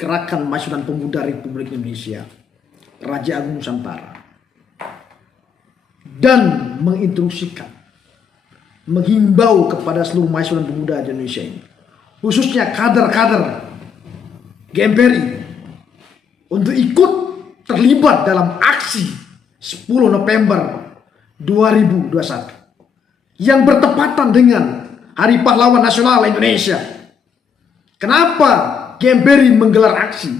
Gerakan Mahasiswa dan Pemuda Republik Indonesia, Raja Agung Nusantara, dan menginstruksikan, menghimbau kepada seluruh mahasiswa dan pemuda di Indonesia ini, khususnya kader-kader GMPRI, untuk ikut terlibat dalam aksi 10 November 2021 yang bertepatan dengan Hari Pahlawan Nasional Indonesia. Kenapa GMPRI menggelar aksi?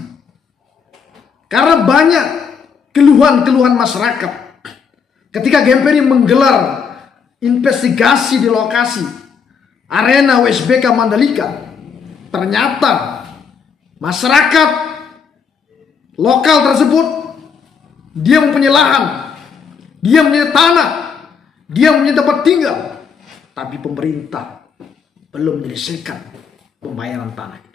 Karena banyak keluhan-keluhan masyarakat ketika GMPRI menggelar investigasi di lokasi arena WSBK Mandalika. Ternyata masyarakat lokal tersebut, dia mempunyai lahan, dia mempunyai tanah, dia mempunyai tempat tinggal, tapi pemerintah belum menyelesaikan pembayaran tanah itu.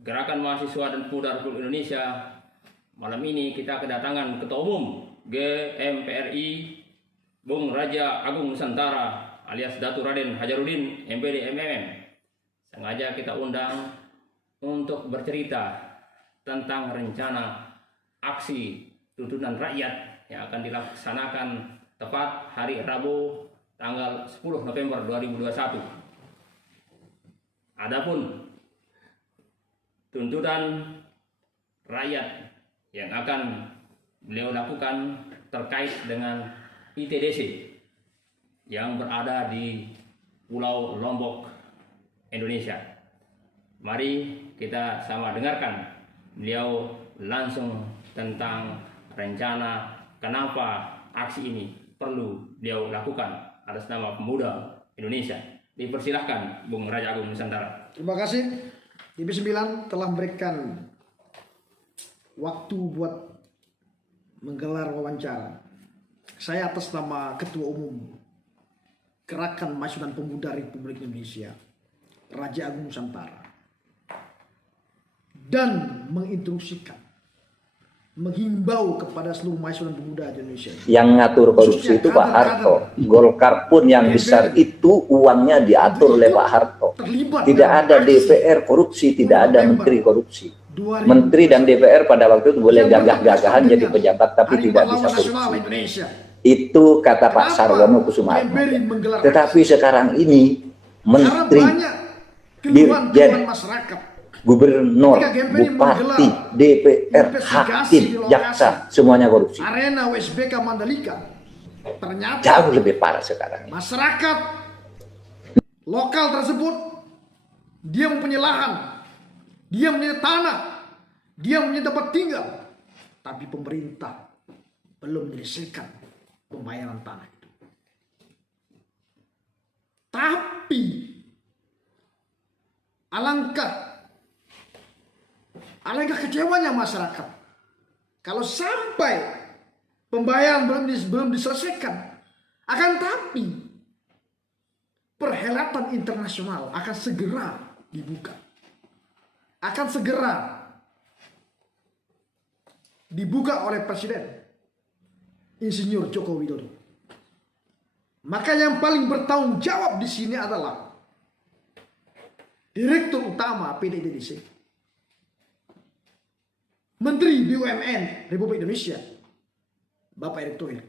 Gerakan Mahasiswa dan Pemuda Republik Indonesia, malam ini kita kedatangan Ketua Umum GMPRI Bung Raja Agung Nusantara alias Datu Raden Hajarudin MPD MMM. Sengaja kita undang untuk bercerita tentang rencana aksi tuntutan rakyat yang akan dilaksanakan tepat hari Rabu tanggal 10 November 2021. Adapun tuntutan rakyat yang akan beliau lakukan terkait dengan ITDC yang berada di Pulau Lombok, Indonesia. Mari kita sama dengarkan beliau langsung tentang rencana kenapa aksi ini perlu beliau lakukan atas nama pemuda Indonesia. Dipersilahkan Bung Raja Agung Nusantara. Terima kasih. TV9 telah memberikan waktu buat menggelar wawancara. Saya atas nama Ketua Umum Gerakan Mahasiswa dan Pemuda Republik Indonesia, Raja Agung Nusantara, dan menginstruksikan, menghimbau kepada seluruh mahasiswa dan pemuda di Indonesia. Yang ngatur korupsi itu Pak Harto. Golkar pun yang besar itu uangnya diatur oleh Pak Harto. Tidak ada DPR korupsi, tidak ada menteri korupsi. Menteri dan DPR pada waktu itu boleh gagah-gagahan jadi pejabat tapi tidak bisa korupsi. Itu kata Pak Sarwono Kusuma. Tetapi sekarang ini menteri, dirjen, gubernur, bupati, DPR, hakim, jaksa, semuanya korupsi. Arena WSBK Mandalika. Ternyata jauh lebih parah sekarang. Masyarakat lokal tersebut, dia mempunyai lahan, dia mempunyai tanah, dia mempunyai tempat tinggal, tapi pemerintah belum menyelesaikan pembayaran tanah itu. Tapi alangkah kecewanya masyarakat kalau sampai pembayaran belum diselesaikan. Akan tapi perhelatan internasional akan segera dibuka. Akan segera dibuka oleh Presiden Insinyur Joko Widodo. Maka yang paling bertanggung jawab di sini adalah Direktur Utama PDDC, Menteri BUMN Republik Indonesia, Bapak Erick Thohir.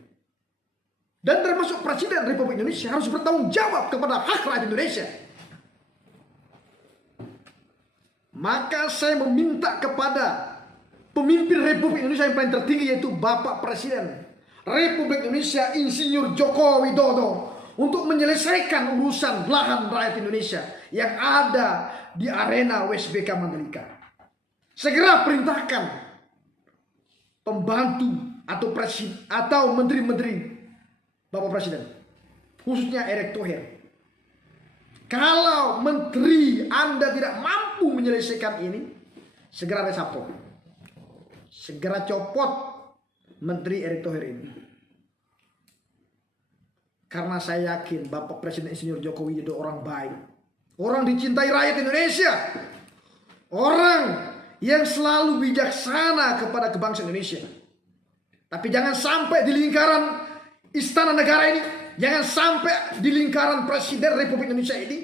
dan termasuk Presiden Republik Indonesia harus bertanggung jawab kepada hak rakyat Indonesia. Maka saya meminta kepada pemimpin Republik Indonesia yang paling tertinggi, yaitu Bapak Presiden Republik Indonesia Insinyur Joko Widodo, untuk menyelesaikan urusan lahan rakyat Indonesia yang ada di arena WSBK Mandalika. Segera perintahkan pembantu atau presiden atau menteri-menteri Bapak Presiden, khususnya Erick Thohir, kalau menteri Anda tidak mampu menyelesaikan ini, segera resapel, segera copot menteri Erick Thohir ini. Karena saya yakin Bapak Presiden Insinyur Joko Widodo orang baik, orang dicintai rakyat Indonesia, orang yang selalu bijaksana kepada kebangsaan Indonesia. Tapi jangan sampai di lingkaran Istana Negara ini, jangan sampai di lingkaran Presiden Republik Indonesia ini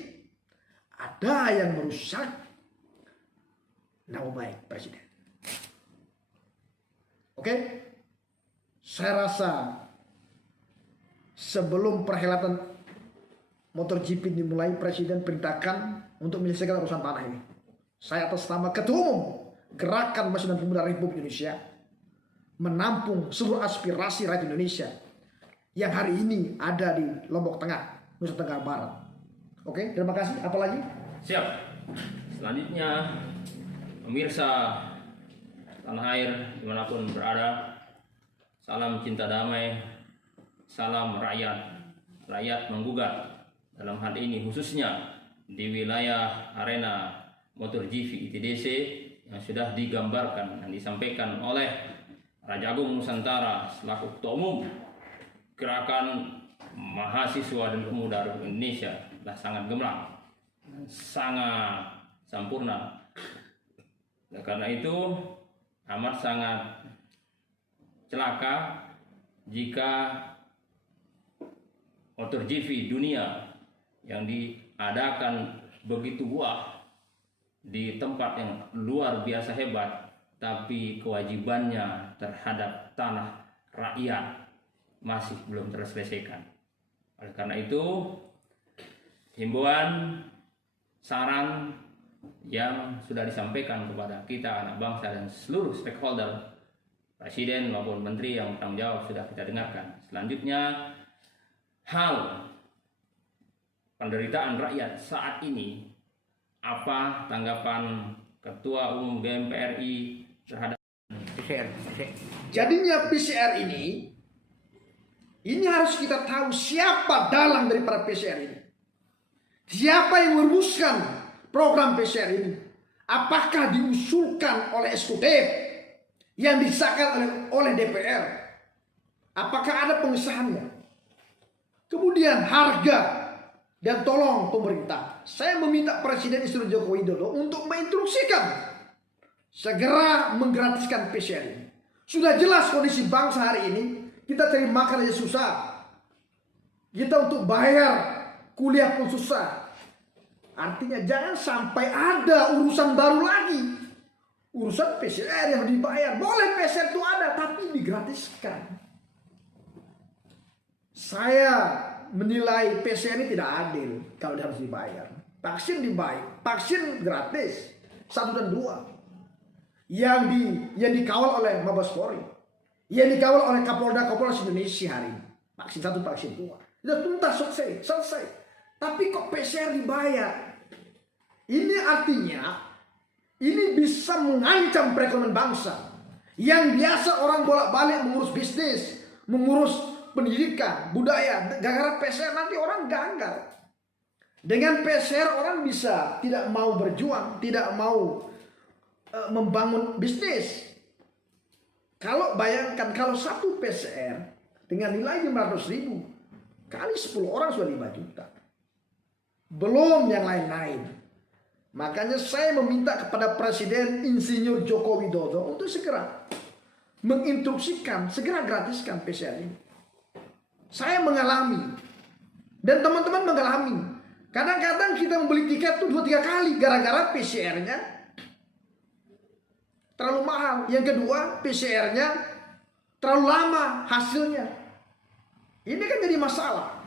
ada yang merusak nama baik Presiden. Oke? Saya rasa sebelum perhelatan MotoGP dimulai, Presiden perintahkan untuk menyelesaikan urusan tanah ini. Saya atas nama Ketua Umum Gerakan Mahasiswa dan Pemuda Republik Indonesia menampung seluruh aspirasi rakyat Indonesia yang hari ini ada di Lombok Tengah, Nusa Tenggara Barat. Oke, terima kasih. Apa lagi? Siap. Selanjutnya, pemirsa tanah air dimanapun berada, salam cinta damai, salam rakyat. Rakyat menggugat dalam hal ini khususnya di wilayah arena MotoGP ITDC yang sudah digambarkan dan disampaikan oleh Raja Agung Nusantara selaku Ketua Umum Gerakan Mahasiswa dan Pemuda Republik Indonesia adalah sangat gemilang, sangat sempurna. Dan karena itu amat sangat celaka jika MotoGP dunia yang diadakan begitu wah di tempat yang luar biasa hebat, tapi kewajibannya terhadap tanah rakyat masih belum terselesaikan. Oleh karena itu, himbauan, saran yang sudah disampaikan kepada kita anak bangsa dan seluruh stakeholder, Presiden maupun Menteri yang bertanggung jawab sudah kita dengarkan. Selanjutnya, hal penderitaan rakyat saat ini, apa tanggapan Ketua Umum GMPRI terhadap PCR? Jadinya PCR ini harus kita tahu siapa dalang daripada PCR ini. Siapa yang merumuskan program PCR ini? Apakah diusulkan oleh eksekutif yang disahkan oleh DPR? Apakah ada pengesahannya? Kemudian harga, dan tolong pemerintah, saya meminta Presiden Insinyur Joko Widodo untuk menginstruksikan segera menggratiskan PCR ini. Sudah jelas kondisi bangsa hari ini, kita cari makan aja susah. Kita untuk bayar kuliah pun susah. Artinya jangan sampai ada urusan baru lagi. Urusan PCR yang dibayar. Boleh PCR itu ada, tapi digratiskan. Saya menilai PCR ini tidak adil kalau harus dibayar. Vaksin dibayar, vaksin gratis 1 dan 2. Yang dikawal oleh Mabes Polri, yang dikawal oleh Kapolda Indonesia hari ini. Vaksin 1, vaksin 2. Sudah tuntas, selesai. Tapi kok PCR dibayar? Ini artinya ini bisa mengancam perekonomian bangsa. Yang biasa orang bolak-balik mengurus bisnis, mengurus pendidikan, budaya, gara-gara PCR nanti orang gagal. Dengan PCR orang bisa tidak mau berjuang, tidak mau membangun bisnis. Kalau bayangkan kalau satu PCR dengan nilai 500.000 kali 10 orang sudah 5 juta. Belum yang lain-lain. Makanya saya meminta kepada Presiden Insinyur Joko Widodo untuk segera menginstruksikan, segera gratiskan PCR ini. Saya mengalami dan teman-teman mengalami. Kadang-kadang kita membeli tiket tuh 2-3 kali gara-gara PCR-nya terlalu mahal. Yang kedua, PCR-nya terlalu lama hasilnya. Ini kan jadi masalah.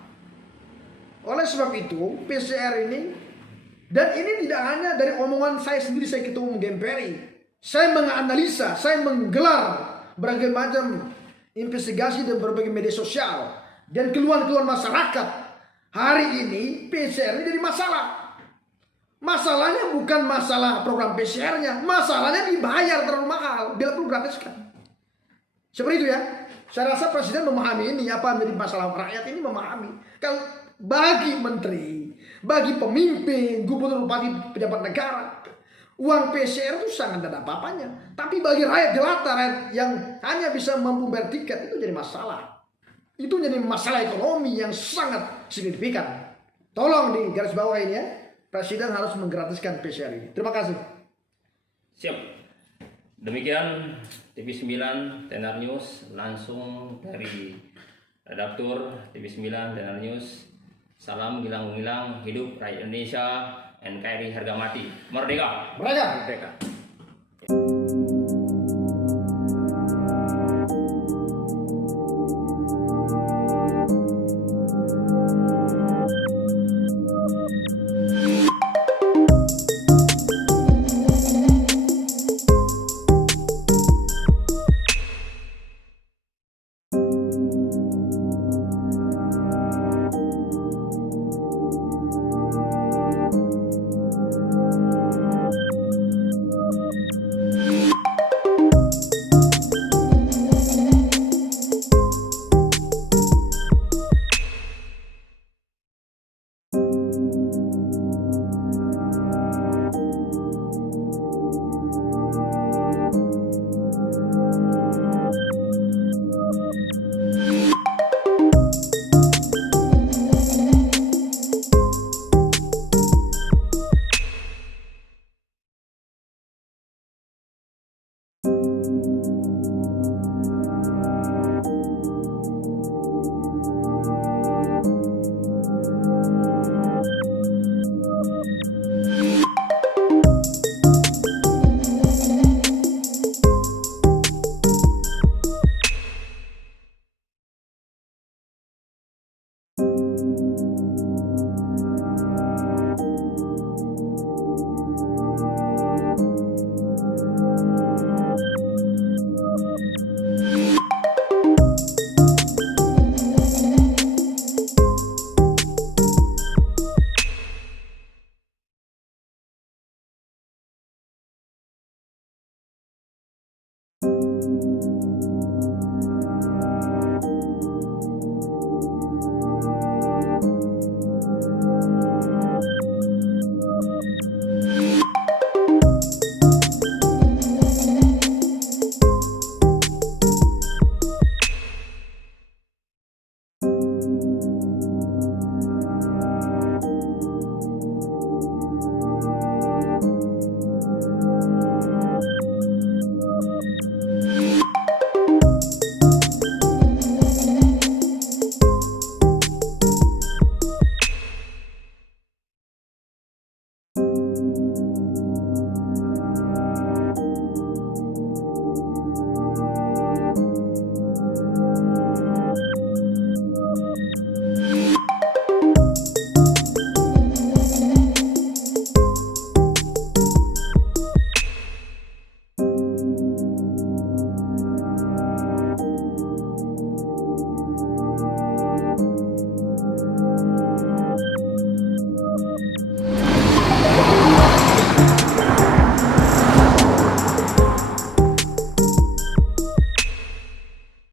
Oleh sebab itu PCR ini, dan ini tidak hanya dari omongan saya sendiri, saya Ketua Umum GMPRI. Saya menganalisa, saya menggelar berbagai macam investigasi dan berbagai media sosial dan keluhan-keluhan masyarakat. Hari ini PCR ini jadi masalah. Masalahnya bukan masalah program PCR-nya, masalahnya dibayar terlalu mahal, bila perlu gratiskan. Seperti itu ya. Saya rasa Presiden memahami ini, apa menjadi masalah rakyat ini memahami. Kalau bagi menteri, bagi pemimpin, gubernur, bupati, pejabat negara, uang PCR itu sangat tidak ada apa-apanya. Tapi bagi rakyat jelata, rakyat yang hanya bisa mampu bayar tiket, itu jadi masalah. Itu jadi masalah ekonomi yang sangat signifikan. Tolong di garis bawah ini ya, Presiden harus menggratiskan PCR ini. Terima kasih. Siap. Demikian TV9 Tenar News langsung dari redaktur TV9 Tenar News. Salam gilang-gilang, hidup rakyat Indonesia, NKRI harga mati. Merdeka. Merdeka. Merdeka.